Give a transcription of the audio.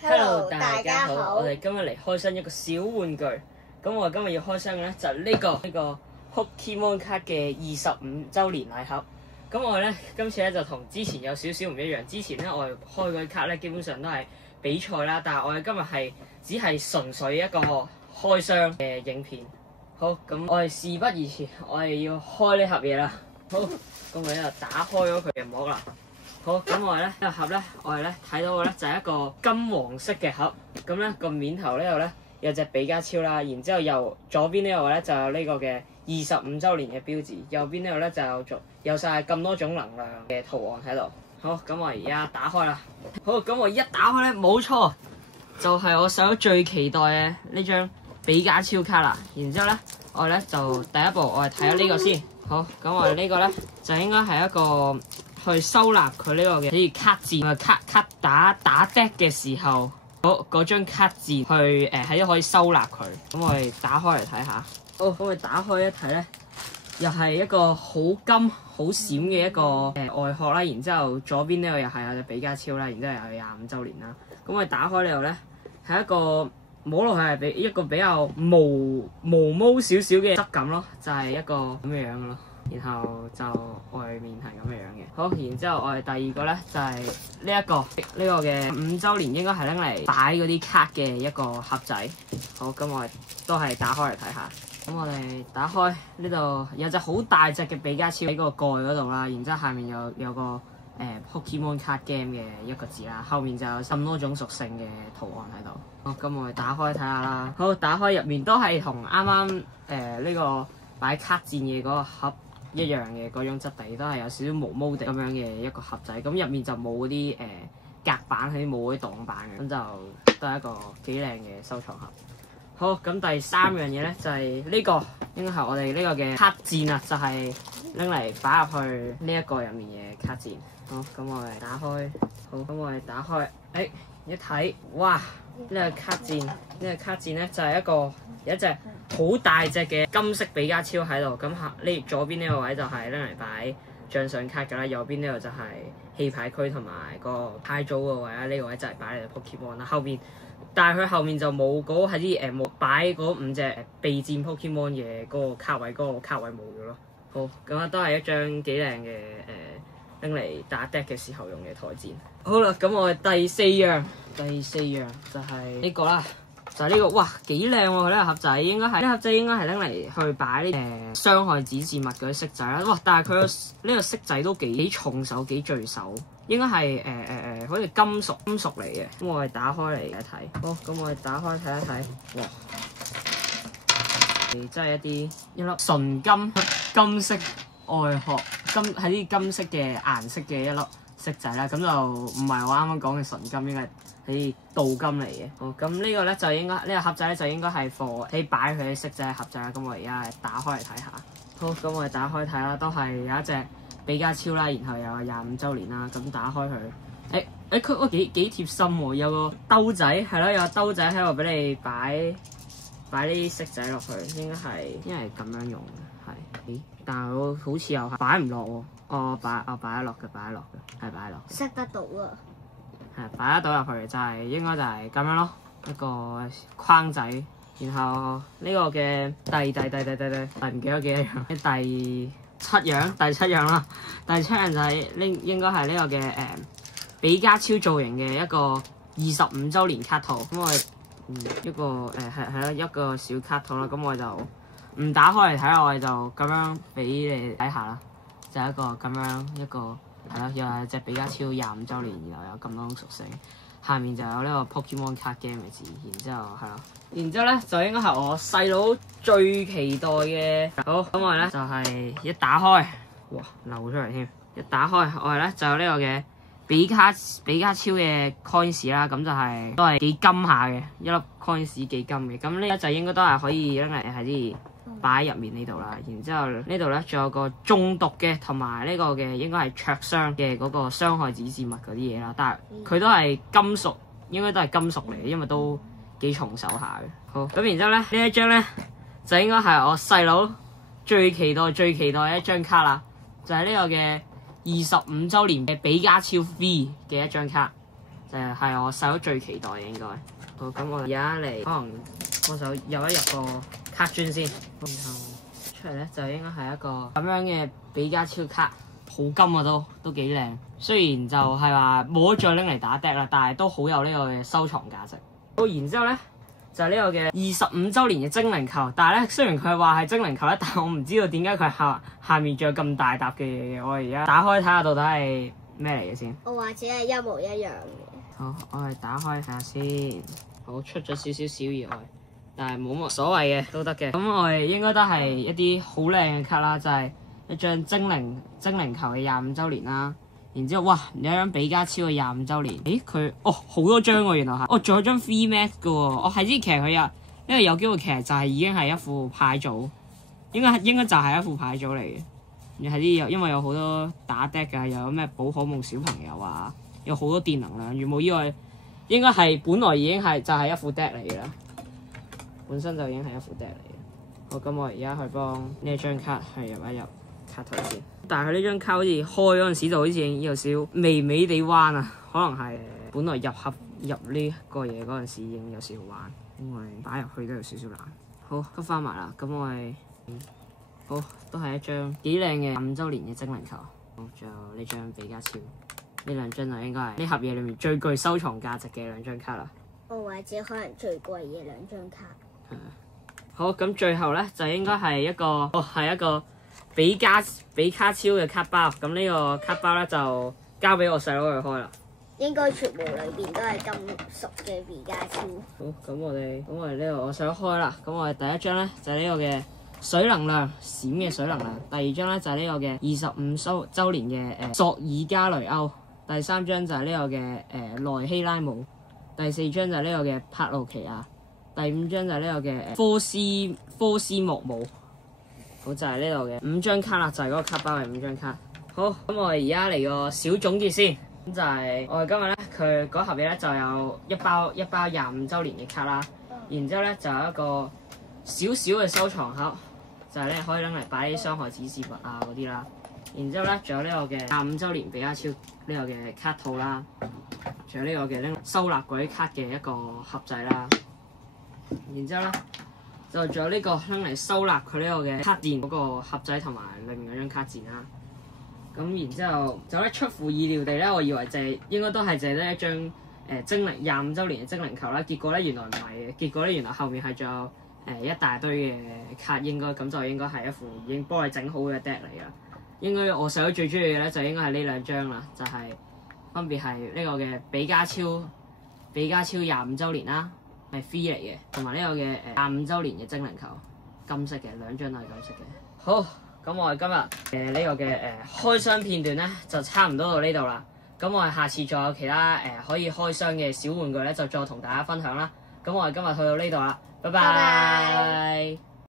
Hello， 大家好，我哋今日嚟開箱一個小玩具。咁我哋今日要開箱嘅咧就係呢個 Pokemon 卡嘅25週年禮盒。咁我哋咧今次咧就同之前有少少唔一樣。之前咧我哋開嗰啲卡咧基本上都係比賽啦，但係我哋今日係只係純粹一個開箱嘅影片。好，咁我哋事不宜遲，我哋要開呢盒嘢啦。好，咁我哋就打開咗佢嘅膜啦。好，咁我哋咧呢個盒咧，我哋咧睇到嘅咧就係一個金黃色嘅盒。咁咧個面頭呢度咧有隻比加超啦，然之後右左邊呢度咧就有呢個嘅25週年嘅標誌，右邊呢度咧就有晒咁多種能量嘅圖案喺度。好，咁我而家打開啦。好，咁我一打開咧，冇錯，就係我細佬最期待嘅呢張比加超卡啦。然之後咧，我哋咧就第一步我哋睇咗呢個先。好，咁我哋呢個咧就應該係一個去收納佢呢個嘅，好似卡墊卡打 deck 嘅時候，嗰張卡墊去喺度可以收納佢。咁我哋打開嚟睇下。好，咁我哋打開一睇咧，又係一個好金好閃嘅一個外殼啦。然之後左邊呢個又係有隻比加超啦，然之後又有25週年啦。咁我哋打開呢度咧，係一個摸落去係一個比較毛毛少少嘅質感咯，就係一個咁嘅樣嘅咯。然後就外面係咁嘅樣嘅。好，然之後我哋第二個咧就係呢個嘅5週年，應該係拎嚟擺嗰啲卡嘅一個盒仔。好，咁我哋都係打開嚟睇下。咁我哋打開呢度有隻好大隻嘅比加超喺個蓋嗰度啦，然之後下面有個Pokemon Card Game 嘅一個字啦，後面就有咁多種屬性嘅圖案喺度。好，咁我哋打開睇下啦。好，打開入面都係同啱啱呢個擺卡墊嘅嗰個盒一樣嘅嗰種質地，都係有少少毛毛地咁樣嘅一個盒仔。咁入面就冇嗰啲隔板，係冇嗰啲擋板嘅，咁就都係一個幾靚嘅收藏盒。好，咁第三樣嘢咧就係呢個，應該係我哋呢個嘅卡墊啊，就係拎嚟擺入去呢一個入面嘅卡墊。好，咁我哋打開。好，咁我哋打開，一睇，哇！呢個卡墊咧就係有一隻好大隻嘅金色比加超喺度。咁呢左邊呢個位就係拎嚟擺獎賞卡㗎啦，右邊呢個就係棄牌區同埋個牌組個位啦。呢個位就係擺你嘅 Pokemon 啦。但係佢後面就冇嗰係啲冇擺嗰5隻備戰 Pokemon 嘅嗰個卡位，嗰個卡位冇咗咯。好，咁啊都係一張幾靚嘅拎嚟打 deck 嘅時候用嘅台墊。好啦，咁我哋第四樣就係呢個啦，就係呢個，哇，幾靚喎！佢呢個盒仔呢個盒仔應該係拎嚟去擺啲傷害指示物嗰啲色仔啦。哇！但係佢呢個色仔都幾重手，幾聚手，應該係好似金屬嚟嘅。咁我哋打開嚟睇一睇。好，咁我哋打開睇一睇。哇！真係一粒純金色外殼，係啲金色嘅顏色嘅一粒色仔啦。咁就唔係我啱啱講嘅純金，應該係鍍金嚟嘅。好，咁呢個咧就應該呢個盒仔咧就應該係可以擺佢啲色仔嘅盒仔啦。咁我而家打開嚟睇下。好，咁我哋打開睇啦，都係有一隻比加超啦，然後又有25週年啦。咁打開佢，佢幾貼心喎，有個兜仔係咯，有個兜仔喺度俾你擺呢啲色仔落去，應該係咁樣用嘅，係。但係我好似又擺唔落喎。擺得落嘅，係擺得落。塞得到啊！係擺得到入去，應該就係咁樣咯，一個框仔。然後呢個嘅第唔記得幾多樣，第七樣啦。第七樣就係應該係呢個嘅比加超造型嘅一個25週年卡套。咁我哋一個係咯，一個小卡套啦。咁我就唔打開嚟睇啦，我哋就咁樣俾你睇下啦。就係一個咁樣一個係咯，又係隻比加超25週年，然後有咁多種屬性，下面就有呢個 Pokemon Card Game 嘅字，然之後咧就應該係我細佬最期待嘅。好，咁我哋咧就係一打開，哇，漏出嚟添！一打開我哋咧就有呢個嘅比加超嘅 coins 啦，咁就係都係幾金下嘅一粒 coins，幾金嘅。咁呢一就應該都係可以拎嚟係啲擺喺入面呢度啦。然之後呢度咧仲有個中毒嘅，同埋呢個嘅應該係灼傷嘅嗰個傷害指示物嗰啲嘢啦。但係佢都係金屬，應該都係金屬嚟嘅，因為都幾重手下嘅。好，咁然之後咧呢一張咧就應該係我細佬最期待嘅一張卡啦，就係呢個嘅25週年嘅比加超 V 嘅一張卡。就係我細佬最期待嘅應該。好，咁我而家嚟可能幫手入一入個卡磚先，然後出嚟咧就應該係一個咁樣嘅比加超卡，好金啊都幾靚。雖然就係話冇得再拎嚟打 deck 啦，但係都好有呢個嘅收藏價值。好，然之後咧就係呢個嘅25週年嘅精靈球，但係咧雖然佢話係精靈球咧，但係我唔知道點解佢下面仲有咁大沓嘅嘢嘅。我而家打開睇下到底係咩嚟嘅先。我或者係一模一樣嘅。好，我哋打開睇下先。好，出咗少少小意外，但係冇乜所謂嘅都得嘅。咁我哋應該都係一啲好靚嘅卡啦，就係一張精靈球嘅25週年啦。然之後，哇，有一張比加超嘅25週年。咦，佢好多張喎，原來係。仲有張 Free Max 嘅喎。我係知其實佢因為有機會其實就係已經係一副牌組，應該就係一副牌組嚟嘅。係啲因為有好多打 deck 㗎，又有咩寶可夢小朋友啊，有好多電能量。如無意外，應該係本來已經就係一副 deck 嚟嘅啦。本身就已經係一副 deck 嚟嘅。好，咁我而家去幫呢一張卡去入一入卡台先。但係佢呢張卡好似開嗰陣時就好似有少微微地彎啊，可能係本來入呢個嘢嗰陣時已經有少少彎，因為擺入去都有少少難。好，吸翻埋啦，咁我哋好都係一張幾靚嘅25週年嘅精靈球。好，仲有呢張比加超，呢兩張就應該係呢盒嘢裏面最具收藏價值嘅兩張卡啦。我或者可能最貴嘅兩張卡。好，咁最後咧就應該係一個比卡超嘅卡包。咁呢個卡包咧就交俾我細佬去開啦。應該全部裏邊都係金屬嘅比加超。好，咁我哋呢度我細佬開啦。咁我哋第一張咧就係呢個嘅水能量閃嘅水能量，第二張咧就係呢個嘅25週年嘅索爾加雷歐，第三張就係呢個嘅萊希拉姆，第四張就係呢個嘅帕魯奇亞，第五張就係呢個嘅科斯莫姆。好，就係呢度嘅5張卡啦，就係嗰個卡包嘅5張卡。好，咁我哋而家嚟個小總結先。咁就係我哋今日咧，佢嗰盒嘢咧就有一包25週年嘅卡啦，然之後咧就有一個少少嘅收藏盒，就係咧可以拎嚟擺啲傷害指示物啊嗰啲啦。然之後咧仲有呢個嘅25週年比加超呢個嘅卡套啦，仲有呢個嘅拎收納嗰啲卡嘅一個盒仔啦。然之後咧就仲有呢個拎嚟收納佢呢個嘅卡墊嗰個盒仔同埋裏面嗰張卡墊啦。咁然之後就咧出乎意料地咧，我以為應該都係淨係得一張精靈25週年嘅精靈球啦。結果咧原來唔係嘅，結果咧原來後面係仲有一大堆嘅卡，應該係一副已經幫你整好嘅 deck 嚟㗎。應該我細佬最中意嘅咧就應該係呢兩張啦，就係分別係呢個嘅比加超25週年啦，係 free 嚟嘅，同埋呢個嘅25週年嘅精靈球，金色嘅，兩張都係金色嘅。好。咁我哋今日呢個嘅開箱片段咧就差唔多到呢度啦。咁我哋下次再有其他可以開箱嘅小玩具咧，就再同大家分享啦。咁我哋今日去到呢度啦，拜拜。